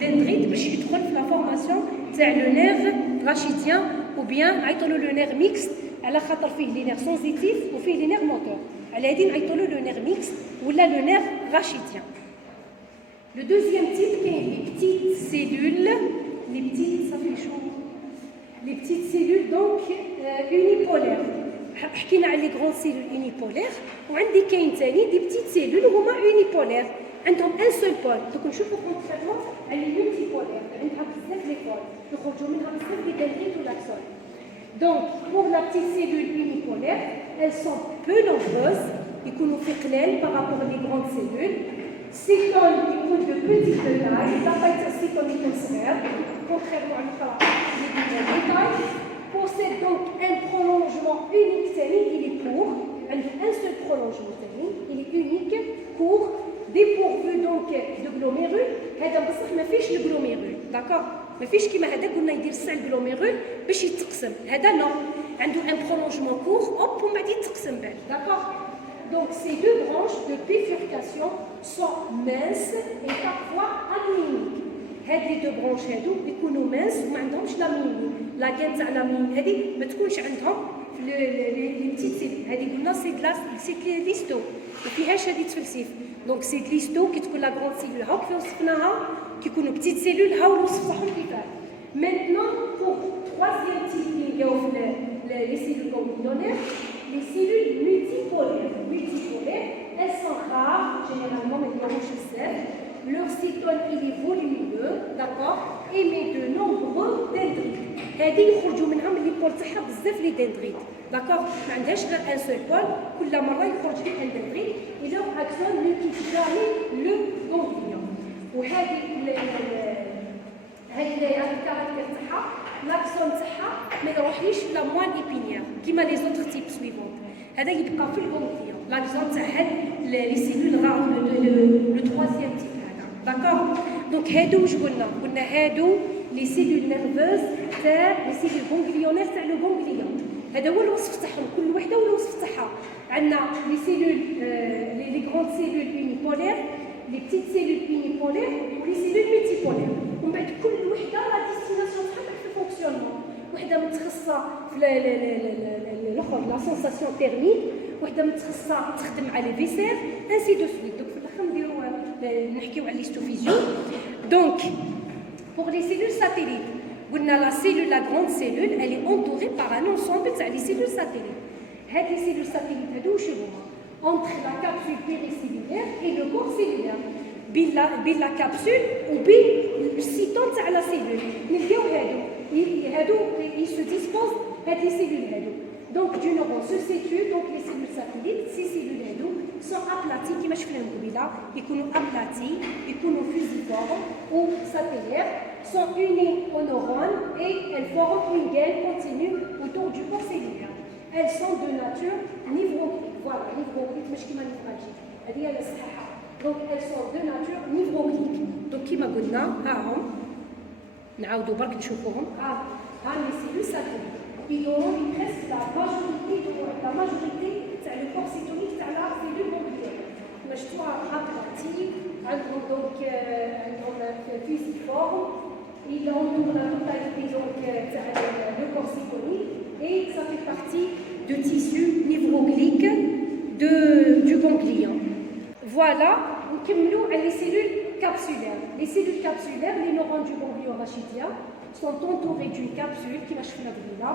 دندريت باش يدخل في لا فورماسيون تاع لو نير راشيديان او بيان نعيطوا له لو نير ميكس على خاطر فيه لي نير سونزيتيف وفيه لي نير موتور على هادي نعيطوا له لو نير ميكس ولا لو نير راشيديان. Le deuxième type, c'est les petites cellules, les petites cellules donc unipolaires. حكينا على les grandes cellules unipolaires وعندي كاين ثاني دي petites cellules هما unipolaires عندهم un seul pôle. دوك نشوفوا كونكريتمون على les multipolaires عندها بزاف لي بول يخرجوا منها بزاف لي dendrites ou l'axone. Donc pour la petite cellule unipolaire, elles sont peu nombreuses يكونوا في قلال par rapport aux grandes cellules. Cytone يكون de petite taille, ça va être cytone يكون صغير, contrairement à l'autre, les tailles. Possède donc un prolongement unique, il est court, un seul prolongement, il est unique, court, dépourvu donc de glomérules. هذا بصح ما فيش الجلوميرول, d'accord? ما فيش كيما هذا قلنا يدير الساع الجلوميرول باش يتقسم. هذا نو, عنده un prolongement court, hop ومن بعد يتقسم بعد, d'accord? Donc ces deux branches de bifurcation sont minces et parfois aminiques. هاد لي دو برونش هادو يكونوا مانس وما عندهمش لا ميني لا كان تاع لا ميني هادي ما تكونش عندهم لي بتيت سيل هادي قلنا سي كلاس سي ليستو ما فيهاش هادي تفلسيف دونك سي ليستو كي تكون لا غروند سيلول هاو كيف وصفناها كيكونوا بتيت سيلول هاو الوصف تاعهم كيفاه. Maintenant pour troisième type اللي نلقاو في لي سيلول ganglionnaires les cellules multipolaires elles sont rares généralement ما يديروش بزاف. Leur cytone il est volumineux, d'accord, émet de nombreux dendrites. هذه يخرجوا منها من لي بول تاعها بزاف لي دندريت, d'accord. ما عندهاش غير ان سول بول, كل مره يخرج لي ان دندريت. et leur axone ne quitte jamais le ganglion. وهذه الكاركتير تاعها لاكسون تاعها ما يروحليش لا موان ايبينيير كيما لي زوتر تيب سويفون. هذا يبقى في الغونغليون لاكسون تاع هاد لي سيلول راه لو troisième type. D'accord. Donc هادو واش قلنا هادو لي سيلول نيرفوز تاع لي سيلول غونغليونير تاع لو غونغليون. هذا هو الوصف تاعهم كل وحده والوصف تاعها. عندنا لي سيلول لي غروند سيلول يونيبولير لي بتيت سيلول يونيبولير ولي سيلول ملتيبولير. ومن بعد كل وحده لا ديستيناسيون تاعها في الفونكسيونمون. وحده متخصصه في الاخر لا سونساسيون تيرميك, وحده متخصصه تخدم على لي فيسير انسي دو سويت. دوك في الاخر نديرو نحكيو على l'histophysiologie. Donc, pour les cellules satellites, la cellule, la grande cellule, elle est entourée par un ensemble de cellules satellites. Les cellules satellites, entre la capsule péricellulaire et le corps cellulaire. La capsule ou le cytone de la cellule. Ils se disposent à des cellules. Donc, du neurone se situent donc les cellules satellites. Ces cellules sont aplaties, qui marchent ils sont aplaties, ils sont fusiformes ou satellaires, sont unies aux neurones et elles forment une gaine continue autour du corps cellulaire. Elles sont de nature névroglyque. Voilà, névroglyque, mais qui manifeste. Donc, elles sont de nature névroglyque. Donc, qui m'a dit, نعاودوا برك نشوفوهم. les cellules satellites. Ils ont presque la majorité تاع le corps cytonique تاع la cellule ganglionnaire. مجموعة aplatie, عندهم donc fusiforme, ils entourent la totalité donc تاع le corps cytonique et ça fait partie de tissu névroglyque du ganglion. Voilà, نكملوا على les cellules capsulaires. Les cellules capsulaires, les neurones du ganglion rachidien, sont entourés d'une capsule qui va changer la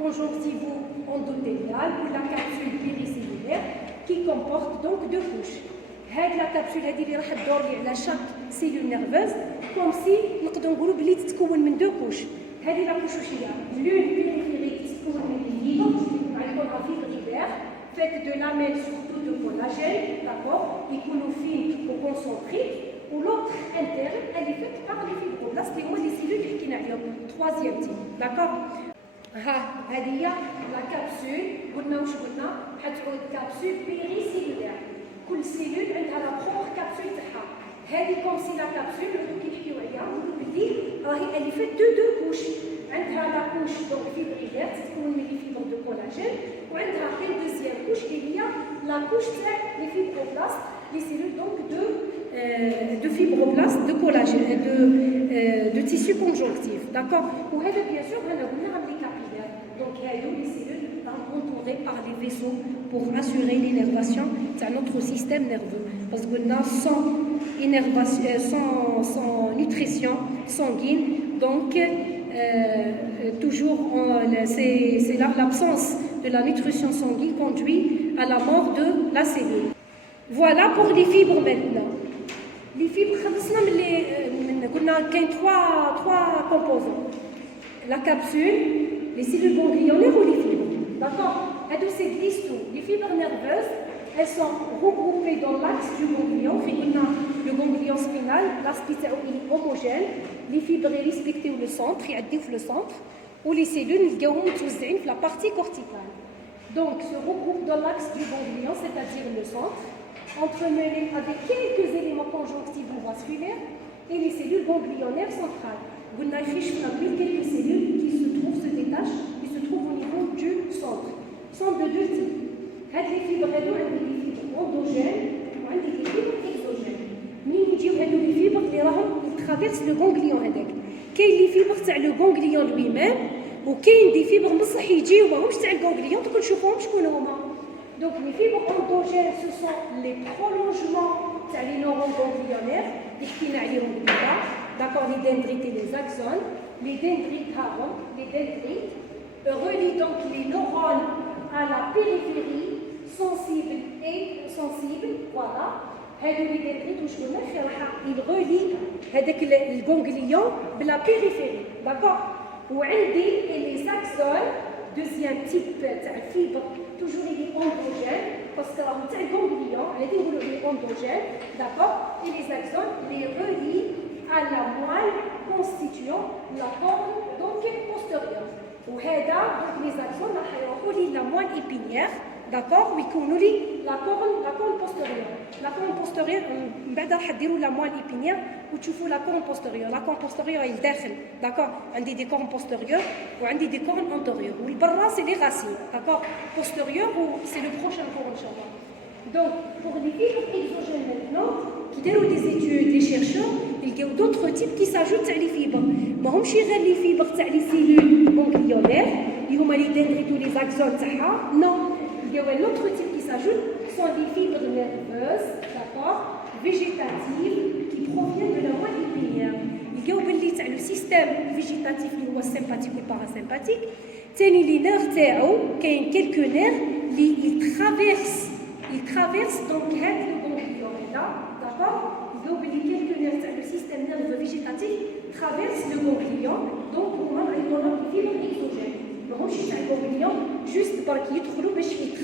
conjonctivo-endothéliale ou la capsule péricellulaire qui comporte donc deux couches. La capsule اللي راح تدور لي على chaque cellule nerveuse comme si نقدروا نقولوا بلي تتكون من deux couches. هذه لا couche واش هي؟ l'une périphérique تتكون من الفيبر, عندنا fibrillaire faite de lamelles surtout de collagène, d'accord, يكونوا fines ou concentriques. ou l'autre interne, elle est faite par les fibroblastes, c'est moi les cellules qui حكينا عليهم. Troisième type, d'accord. هذه هي la capsule, قلنا واش قلنا؟ حتعود capsule péricellulaire. كل سيلول عندها la propre capsule تاعها. هذه comme si la capsule كي نحكيو عليها نقولوا بلي راهي elle est faite de deux couches. عندها la couche donc fibrillaire تتكون من les fibres de collagène وعندها une deuxième couche اللي هي la couche des fibroblastes, les cellules donc de fibroblastes, de collagène, de tissu conjonctif, d'accord. Ou bien sûr, on a les capillaires, donc les cellules entourées par les vaisseaux pour assurer l'innervation de notre système nerveux. Parce que sans nutrition sanguine, donc toujours c'est l'absence de la nutrition sanguine conduit à la mort de la cellule. Voilà pour les fibres maintenant. Les fibres, on a trois composants. La capsule, les cellules ganglionnaires ou les fibres. D'accord. Elles existent tout. Les fibres nerveuses, elles sont regroupées dans l'axe du ganglion. On a le ganglion spinal, l'axe est homogène. Les fibres respectées au centre, le centre, ou les cellules dans la partie corticale. Donc, se regroupent dans l'axe du ganglion, c'est-à-dire le centre, entremêlés avec quelques éléments conjonctifs ou vasculaires, et les cellules ganglionnaires centrales. Vous n'avez quelques cellules qui se détachent, qui se trouvent au niveau du centre. Sont de deux types. Les fibres endogènes ou les fibres exogènes. Les fibres qui traversent le ganglion. Il y a les fibres qui le ganglion lui-même, ou il y a des fibres qui يجيو ماهمش تاع الغانغليون تقول شوفوهم شكون هما. Donc les fibres endogènes ce sont les prolongements تاع les neurones ganglionnaires اللي حكينا عليهم قبيله. D'accord, les dendrites et les axones. Les dendrites relient donc les neurones à la périphérie sensible, voilà. هادو les dendrites واش قلنا ils relient هذاك الغانغليون بلا périphérie. D'accord. وعندي les axones, deuxième type تاع fibre, toujours il est endogène parce que راهم تاع الغانغليون هادي نقولوا لي endogène. D'accord. Et les axones les relient à la moelle constituant la corne donc postérieure. وهذا donc les axones راح يروحوا لي la moelle épinière. D'accord. ويكونوا لي la corne postérieure. La corne postérieure من بعد راح ديروا la moelle épinière وتشوفوا la corne postérieure. La corne postérieure هي الداخل. D'accord. عندي des cornes postérieures وعندي des cornes antérieures. والبرا c'est les racines. D'accord. Postérieure ou c'est le prochain cours inchallah. Donc pour les fibres exogènes maintenant qui داروا des études les chercheurs يلقاو d'autres types qui s'ajoutent تاع les fibres. ماهمش غير les fibres تاع les cellules ganglionnaires اللي هما les dendrites ou les axones تاعها. Non. Il y a un autre type qui s'ajoute, sont des fibres nerveuses, d'accord, végétatives, qui proviennent de la moelle épinière. Il y a le système végétatif qui est sympathique ou parasympathique. Les nerfs, il y a quelques nerfs qui traversent donc le ganglion. D'accord. Il y a quelques nerfs, le système nerveux végétatif traverse le ganglion, donc on a des fibres exogènes. Juste pour qu'ils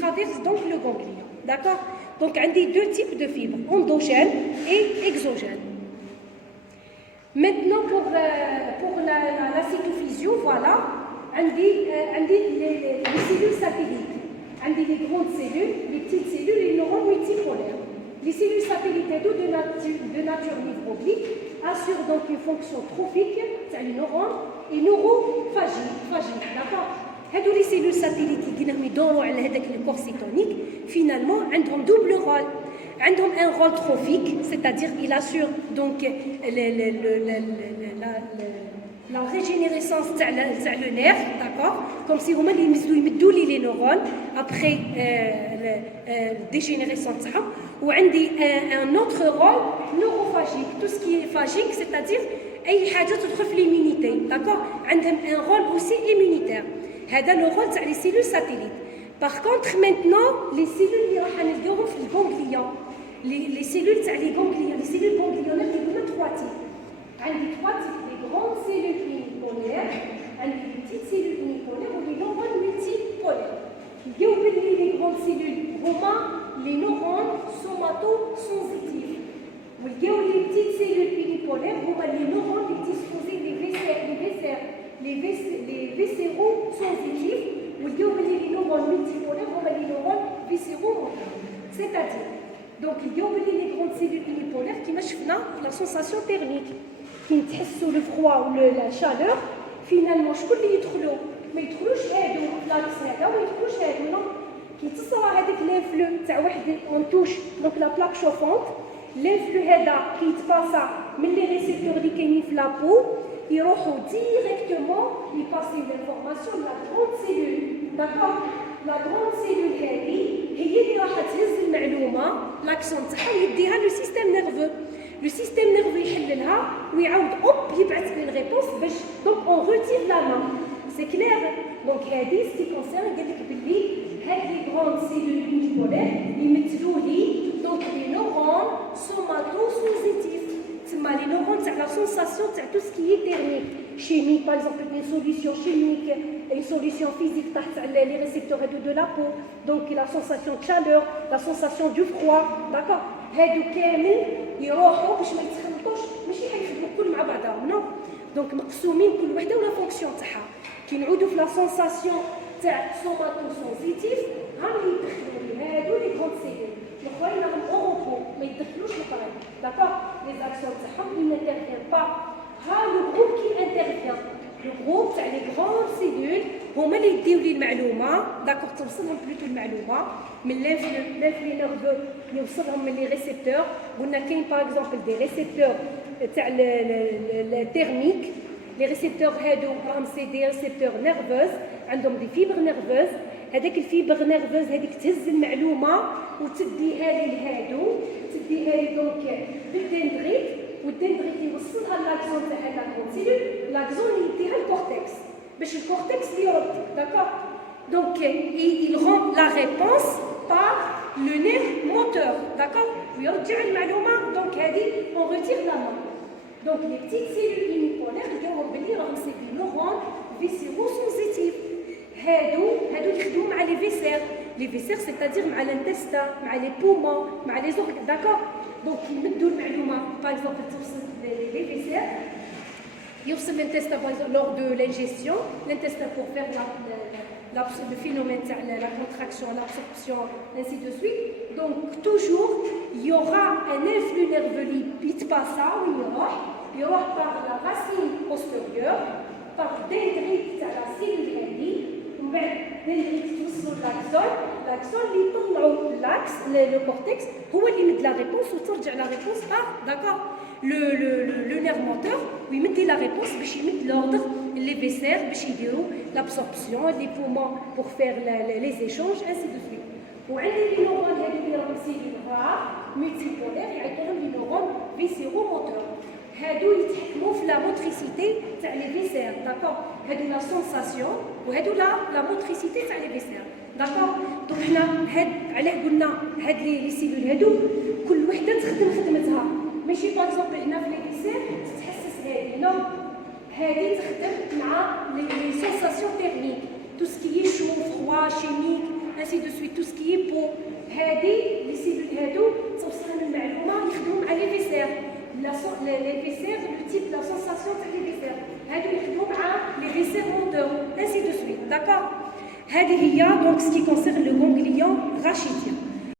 traversent donc le ganglion. D'accord. Donc on a deux types de fibres, endogènes et exogènes. Maintenant pour la cytophysio, voilà, on a les cellules satellites. On a les grandes cellules, les petites cellules et les neurones multipolaires. Les cellules satellites de nature microbique assurent donc une fonction trophique, c'est les neurones, et neurophagique. D'accord. هادو les cellules satellites qui قلنا يدوروا على هذاك الكور cétonique finalement عندهم double rôle. عندهم un rôle trophique, c'est-à-dire il assure donc la régénérescence تاع le nerf, d'accord, comme si هما اللي يمدوا لي les neurones après dégénérescence تاعهم. وعندي un autre rôle neurophagique, tout ce qui est phagique, c'est-à-dire اي حاجه تدخل في l'immunité. D'accord. عندهم un rôle aussi immunitaire. هذا le rôle تاع les cellules satellites. Par contre maintenant les cellules اللي راح نلقاوهم في الغانغليون les cellules تاع les ganglions, les cellules ganglionnaires qui ont trois types. عندي trois types, les grandes cellules unipolaires, عندي les petites cellules unipolaires ou les neurones multipolaires. نلقاو بلي les grandes cellules هما les neurones somatosensitifs. ونلقاو les petites cellules unipolaires هما les neurones les disposés les viscérosensitifs. ونلقاو بلي les neurones multipolaires هما les neurones viscéromoteurs. C'est-à-dire donc نلقاو بلي les grandes cellules unipolaires كيما شفنا la sensation thermique كي نتحسوا le froid ou la chaleur finalement شكون اللي يدخلوا ما يدخلوش هادو لاكس هذا وما يدخلوش هادو. non كي تصرى هذاك لانفلو تاع واحد اون توش دونك لا بلاك شوفونت لانفلو هذا كيتباسا من لي ريسيبتور اللي كاينين في لابو يروحوا ديريكتومون يباسيو لانفورماسيون لا غروند سيلول داكور لا غروند سيلول هذه هي اللي راح تهز المعلومه لاكسون تاعها يديها لو سيستيم نيرفو لو سيستيم نيرفو يحللها ويعاود اوب يبعث لي الريبونس باش دونك اون روتير لا مان سي كلير دونك هذه سي كونسيرن قال لك باللي هاد لي غروند سيلول يونيبولار يمثلوا لي دونك لي نورون سوماتوسوزيتيف تما لي نورون تاع لا سونساسيون تاع تو سكي تيرميك chimique par exemple une solution chimique une solution physique تاع les récepteurs de la peau donc la sensation de chaleur la sensation du froid d'accord هادو كامل يروحوا باش ما يتخلطوش ماشي حيخدموا الكل مع بعضهم نو دونك مقسومين كل وحده ولا فونكسيون تاعها كي نعودوا في لا سونساسيون تاع سوماتوسونزيتيف هام اللي يدخلوا لي هادو لي كونت سيلول الاخرين راهم اوروبو ما يدخلوش الاخرين داكور لي زاكسيون تاعهم ils n'interviennent pas ها لو جروب كي انترفيان لو جروب تاع لي غران سيلول هما اللي يديو لي المعلومه داكور توصلهم بلوتو المعلومه من لانفلي نيرفو يوصلهم من لي ريسيبتور قلنا كاين باغ اكزومبل دي ريسيبتور تاع التيرميك لي ريسيبتور هادو راهم سي دي ريسيبتور نيرفوز عندهم دي فيبر نيرفوز هذاك الفيبر نيرفوز هذيك تهز المعلومه وتديها لي لهادو تديها لي دونك بالدندريت والدندريت يوصلها لاكزون تاع لاكون سيلول لاكزون يديها الكورتكس باش الكورتكس يرد داكور دونك il rend la réponse par le nerf moteur d'accord ويرجع المعلومه دونك هذه on retire la main donc les petites cellules unipolaires لقاوهم بلي راهم سي دي نورون فيسيرو-سنسيتيف هادو يخدموا مع لي فيسير لي فيسير سيتادير مع الانتستان مع لي بومون مع لي زورغ داكور دونك يمدوا المعلومه باغ اكزومبل توصل لي فيسير يوصل l'intestin lors de l'ingestion l'intestin pour faire le phénomène la contraction l'absorption ainsi de suite donc toujours il y aura un influx nerveux qui passe il y aura par la racine postérieure par dendrite تاع la cellule هذه ومن بعد dendrite توصل l'axone اللي يطلعوا l'axe le cortex هو اللي يمد la réponse وترجع la réponse d'accord le nerf moteur ويمد la réponse باش يمد l'ordre les viscères باش يديروا l'absorption les poumons pour faire les échanges ainsi de suite وعندي لي نورون هادو اللي راهم سيلول رار مولتيبولير يعيطولهم لي نورون فيسيرو موتور هادو يتحكموا في لا موتريسيتي تاع لي فيسير داكور هادو لا سونساسيون وهادو لا موتريسيتي تاع لي فيسير داكور دونك حنا هاد علاه قلنا هاد لي سيلول هادو كل وحده تخدم خدمتها ماشي باغ اكزومبل هنا في لي فيسير تتحسس هادي نو هادي تخدم مع لي سونساسيون تيرميك تو سكي شو فروا شيميك ainsi de suite tout ce qui est peau هادي لي سيلول هادو توصلهم المعلومه يخدموا مع لي فيسير les viscères le type la sensation تاع لي فيسير هادو يخدموا مع لي فيسير موتور ainsi de suite d'accord هذه هي donc ce qui concerne le ganglion rachidien